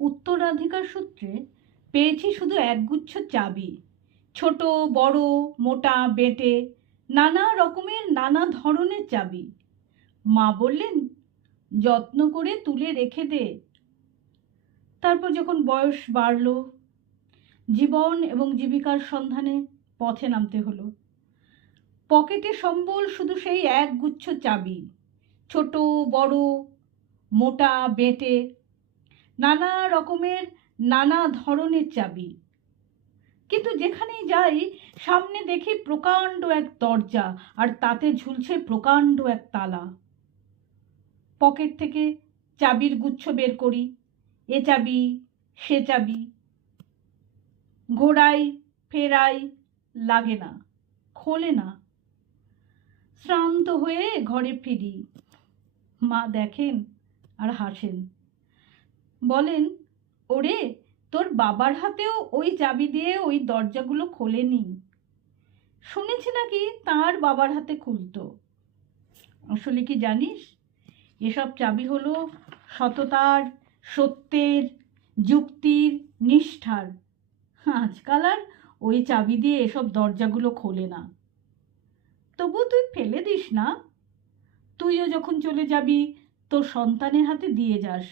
উত্তরাধিকার সূত্রে পেয়েছি শুধু একগুচ্ছ চাবি, ছোট বড় মোটা বেঁটে, নানা রকমের নানা ধরনের চাবি। মা বললেন, যত্ন করে তুলে রেখে দে। তারপর যখন বয়স বাড়ল, জীবন এবং জীবিকার সন্ধানে পথে নামতে হলো। পকেটে সম্বল শুধু সেই একগুচ্ছ চাবি, ছোট বড় মোটা বেঁটে, নানা রকমের নানা ধরনের চাবি। কিন্তু যেখানেই যাই সামনে দেখি প্রকাণ্ড এক দরজা, আর তাতে ঝুলছে প্রকাণ্ড এক তালা। পকেট থেকে চাবির গুচ্ছ বের করি, এ চাবি সে চাবি, ঘোরাই ফেরাই, লাগে না, খোলে না। শ্রান্ত হয়ে ঘরে ফিরি। মা দেখেন আর হাসেন, বলেন, ওরে, তোর বাবার হাতেও ওই চাবি দিয়ে ওই দরজাগুলো খোলেনি। শুনেছি নাকি তার বাবার হাতে খুলতো। আসলে কি জানিস, এসব চাবি হলো সততার, সত্যের, যুক্তির, নিষ্ঠার। আজকাল আর ওই চাবি দিয়ে এসব দরজাগুলো খোলে না। তবু তুই ফেলে দিস না। তুইও যখন চলে যাবি তোর সন্তানের হাতে দিয়ে যাস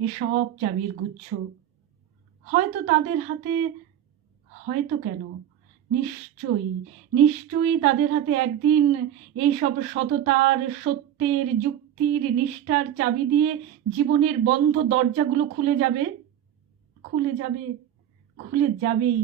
এসব চাবির গুচ্ছ। হয়তো তাদের হাতে, হয়তো কেন, নিশ্চয়ই নিশ্চয়ই তাদের হাতে একদিন এইসব সততার, সত্যের, যুক্তির, নিষ্ঠার চাবি দিয়ে জীবনের বন্ধ দরজাগুলো খুলে যাবে, খুলে যাবে, খুলে যাবেই।